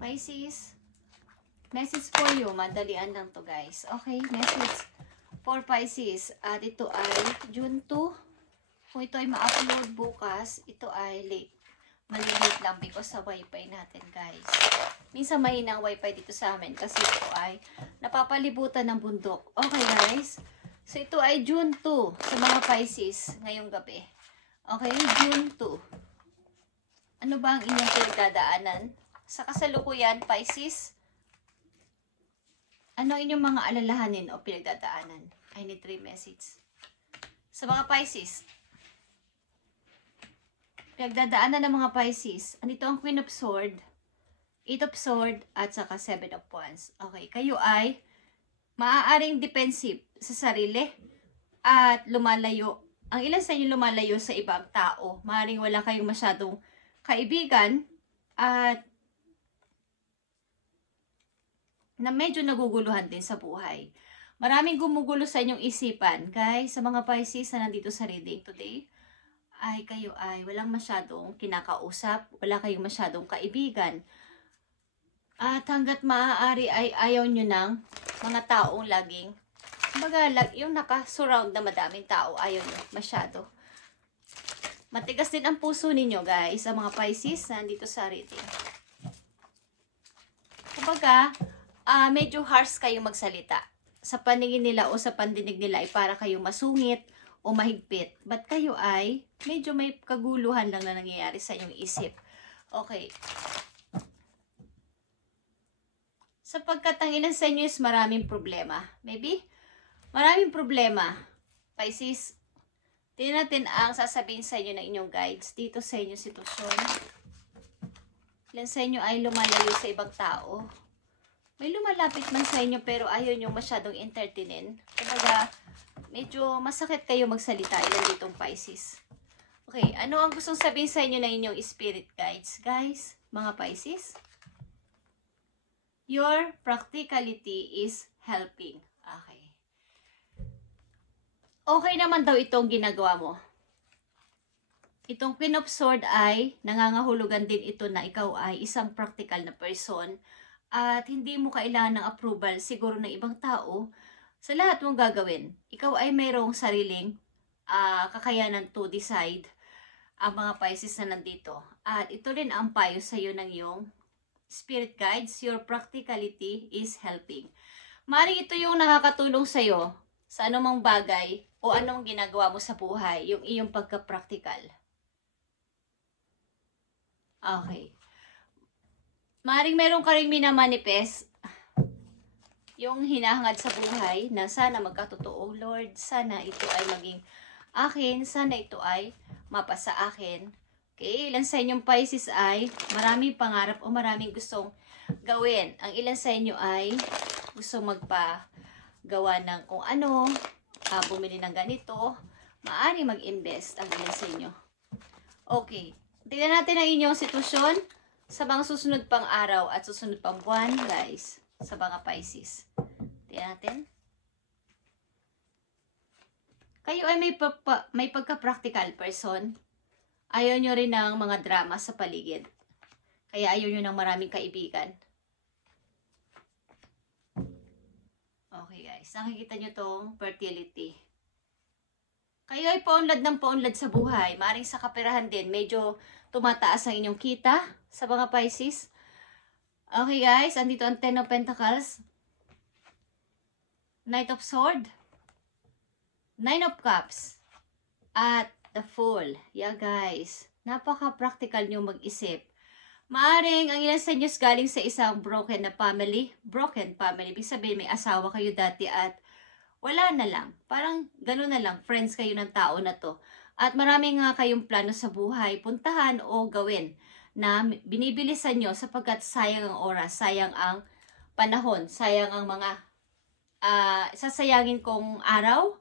Pisces, message for you. Madalian lang to guys. Okay, message for Pisces. At ito ay June 2. Kung ito ay ma-upload bukas, ito ay late. Malilate lang because sa wifi natin guys. Minsan mahina ang wifi dito sa amin kasi ito ay napapalibutan ng bundok. Okay guys. So ito ay June 2 sa mga Pisces ngayong gabi. Okay, June 2. Ano ba ang inyong pinagdadaanan? Sa kasalukuyan, Pisces, ano ang inyong mga alalahanin o pinagdadaanan? I need 3 message. Sa mga Pisces, pinagdadaanan ng mga Pisces, andito ang Queen of Swords, 8 of Swords, at saka 7 of Wands. Okay, kayo ay maaaring defensive sa sarili at lumalayo. Ang ilan sa inyo lumalayo sa ibang tao. Maaaring wala kayong masyadong kaibigan at na medyo naguguluhan din sa buhay. Maraming gumugulo sa inyong isipan. Guys, sa mga Pisces na nandito sa reading today, ay kayo ay walang masyadong kinakausap, wala kayong masyadong kaibigan. At hanggat maaari ay ayaw nyo ng mga taong laging, yung nakasurround na madaming tao, ayaw nyo masyado. Matigas din ang puso ninyo guys, sa mga Pisces na nandito sa reading. Kumbaga, medyo harsh kayong magsalita. Sa paningin nila o sa pandinig nila ay para kayong masungit o mahigpit. But kayo ay medyo may kaguluhan lang na nangyayari sa inyong isip. Okay. Sapagkat ang ilan sa inyo is maraming problema. Maybe? Maraming problema. Pisces, tingnan natin ang sasabihin sa inyo ng inyong guides dito sa inyong sitwasyon. Ilan sa inyo ay lumalayo sa ibang tao. May lumalapit man sa inyo pero ayaw nyo masyadong entertainin. Kumbaga, medyo masakit kayo magsalita. Ilan ditong Pisces. Okay, ano ang gustong sabihin sa inyo ng inyong spirit guides? Guys, mga Pisces, your practicality is helping. Okay. Okay naman daw itong ginagawa mo. Itong Queen of Swords ay nangangahulugan din ito na ikaw ay isang practical na person at hindi mo kailangan ng approval siguro ng ibang tao sa lahat mong gagawin. Ikaw ay mayroong sariling kakayanan to decide ang mga Pisces na nandito. At ito rin ang payo sa iyo ng iyong spirit guides. Your practicality is helping. Maring ito yung nakakatulong sa iyo sa anumang bagay o anong ginagawa mo sa buhay, yung iyong pagka-practical. Okay. Maring meron ka rin minamanifest yung hinahangad sa buhay na sana magkatotoo. Lord, sana ito ay maging akin, sana ito ay mapasa akin. Okay, ilan sa inyong Pisces ay maraming pangarap o maraming gustong gawin. Ang ilan sa inyo ay gusto magpagawa ng kung ano, bumili ng ganito, maaari mag-invest ang ilan sa inyo. Okay, tingnan natin ang inyong sitwasyon sa mga susunod pang araw at susunod pang buwan, guys, sa mga Pisces. Tingnan natin. Kayo ay may pagka-practical person. Ayaw nyo rin ng mga drama sa paligid. Kaya ayaw nyo ng maraming kaibigan. Okay guys, nakikita nyo tong fertility. Kayo ay paunlad ng paunlad sa buhay. Maring sa kaperahan din, medyo tumataas ang inyong kita sa mga Pisces. Okay guys, andito ang 10 of Pentacles. Knight of Swords. 9 of Cups. At the Fool. Yeah guys, napaka-practical nyo mag-isip. Maaring ang ilan sa inyo galing sa isang broken na family. Broken family. Ibig sabihin may asawa kayo dati at wala na lang. Parang gano'n na lang. Friends kayo ng tao na to. At marami nga kayong plano sa buhay, puntahan o gawin na binibilisan nyo sapagkat sayang ang oras, sayang ang panahon, sayang ang mga sasayangin kong araw.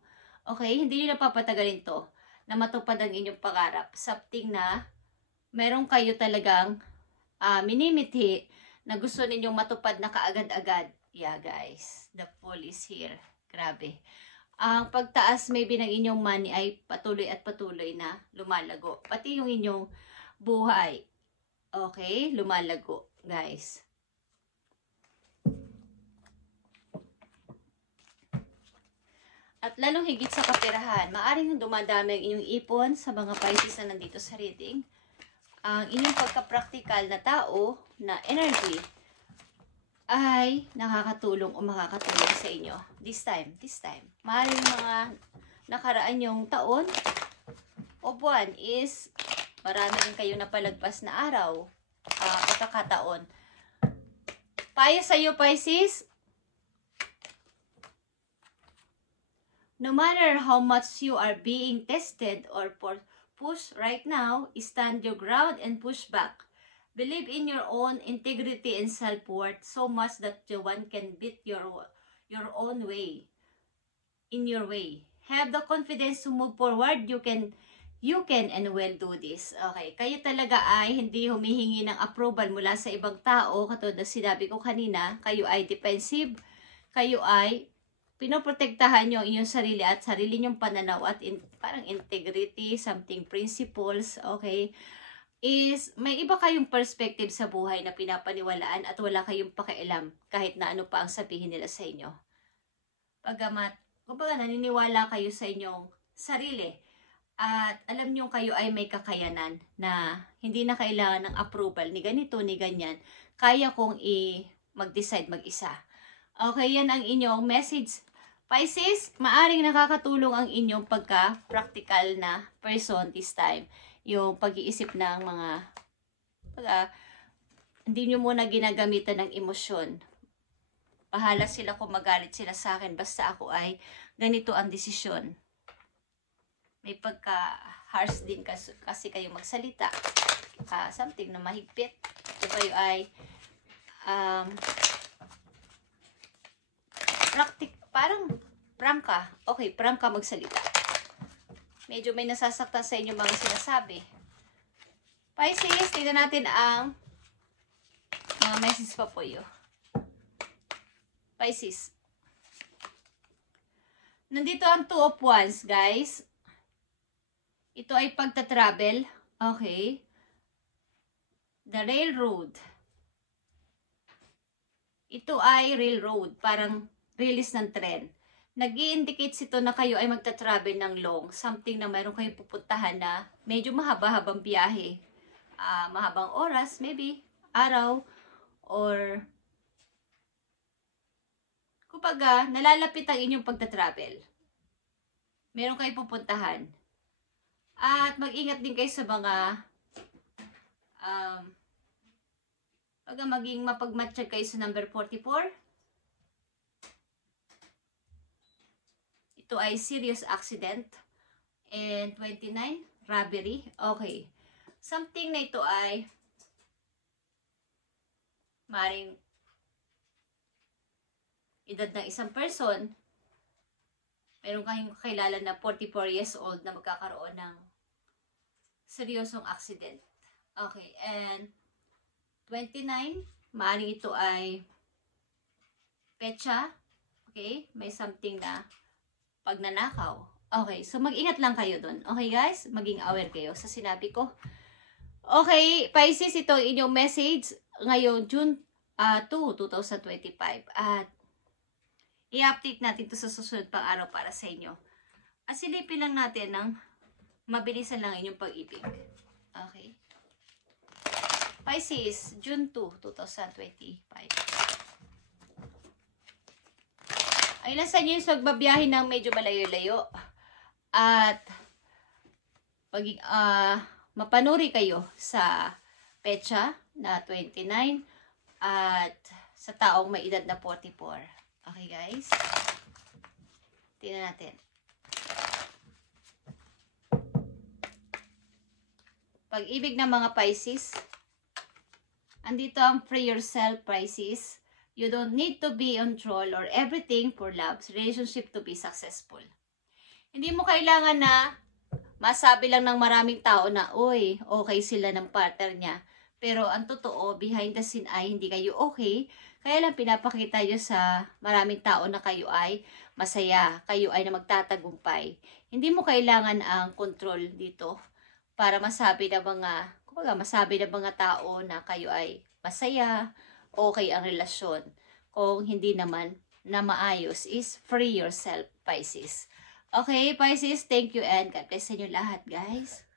Okay, hindi nyo napapatagalin to na matupad ang inyong pangarap. Something na meron kayo talagang minimithi na gusto ninyong matupad na kaagad-agad. Yeah guys, the Fool is here. Grabe. Ang pagtaas maybe ng inyong money ay patuloy at patuloy na lumalago. Pati yung inyong buhay. Okay, lumalago guys. At lalong higit sa kaperahan, maaaring dumadami ang inyong ipon sa mga Pisces na nandito sa reading. Ang inyong pagka-practical na tao, na energy, ay nakakatulong o makakatulong sa inyo. This time. Maaaring mga nakaraan yung taon o buwan is marami rin kayo napalagpas na araw, pagkakataon. Payo sa iyo, Pisces, no matter how much you are being tested or pushed right now, stand your ground and push back. Believe in your own integrity and self-worth so much that no one can beat your own way, in your way. Have the confidence to move forward. You can and will do this. Okay, kayo talaga ay hindi humihingi ng approval mula sa ibang tao. Katulad na sinabi ko kanina, kayo ay defensive. Kayo ay pinoprotektahan nyo ang inyong sarili at sarili nyong pananaw at parang integrity, something principles, okay? Is may iba kayong perspective sa buhay na pinapaniwalaan at wala kayong pakialam kahit na ano pa ang sabihin nila sa inyo. Pagamat, kumbaga naniniwala kayo sa inyong sarili at alam nyo kayo ay may kakayanan na hindi na kailangan ng approval ni ganito, ni ganyan. Kaya kong mag-decide mag-isa. Okay, yan ang inyong message. Pisces, maaring nakakatulong ang inyong pagka-practical na person this time. Yung pag-iisip ng mga, hindi nyo muna ginagamitan ng emosyon. Bahala sila kung magalit sila sa akin, basta ako ay ganito ang desisyon. May pagka-harsh din kasi kayo magsalita. Something na mahigpit. So kayo ay parang prank ka. Okay, prank ka magsalita. Medyo may nasasaktan sa inyo mga sinasabi. Pisces, tignan natin ang mga message pa po yun. Pisces. Nandito ang Two of Wands, guys. Ito ay pagta-travel. Okay. The railroad. Ito ay railroad. Parang release ng tren. Nag-i-indicate ito na kayo ay magta-travel ng long. Something na mayroon kayong pupuntahan na medyo mahaba-habang biyahe. Mahabang oras, maybe, araw, or kumbaga, nalalapit ang inyong pagta-travel. Meron kayong pupuntahan. At mag-ingat din kayo sa mga maging mapagmatsyag kayo sa number 44. Ito ay serious accident. And 29, robbery. Okay. Something na ito ay maring edad ng isang person. Meron kayong kakilala na 44 years old na magkakaroon ng seryosong accident. Okay. And 29, maaaring ito ay petsa. Okay. May something na pagnanakaw. Okay, so mag-ingat lang kayo dun. Okay guys, maging aware kayo sa sinabi ko. Okay, Pisces, ito ang inyong message ngayon, June 2, 2025. At i-update natin ito sa susunod pang araw para sa inyo. At silipin lang natin ng mabilisan lang inyong pag-ibig. Okay. Pisces, June 2, 2025. Ay, nasa inyo yung magbabiyahe ng medyo malayo-layo. At mapanuri kayo sa petsa na 29 at sa taong may edad na 44. Okay, guys? Tingnan natin. Pag-ibig ng mga Pisces. Andito ang free yourself, Pisces. You don't need to be on control or everything for love, relationship to be successful. Hindi mo kailangan na masabi lang ng maraming tao na, uy, okay sila ng partner niya. Pero ang totoo, behind the scene ay hindi kayo okay. Kaya lang pinapakita nyo sa maraming tao na kayo ay masaya. Kayo ay na magtatagumpay. Hindi mo kailangan ang control dito para masabi ng mga tao na kayo ay masaya, okay ang relasyon. Kung hindi naman na maayos is free yourself, Pisces. Okay, Pisces, thank you and God bless sa inyo lahat, guys.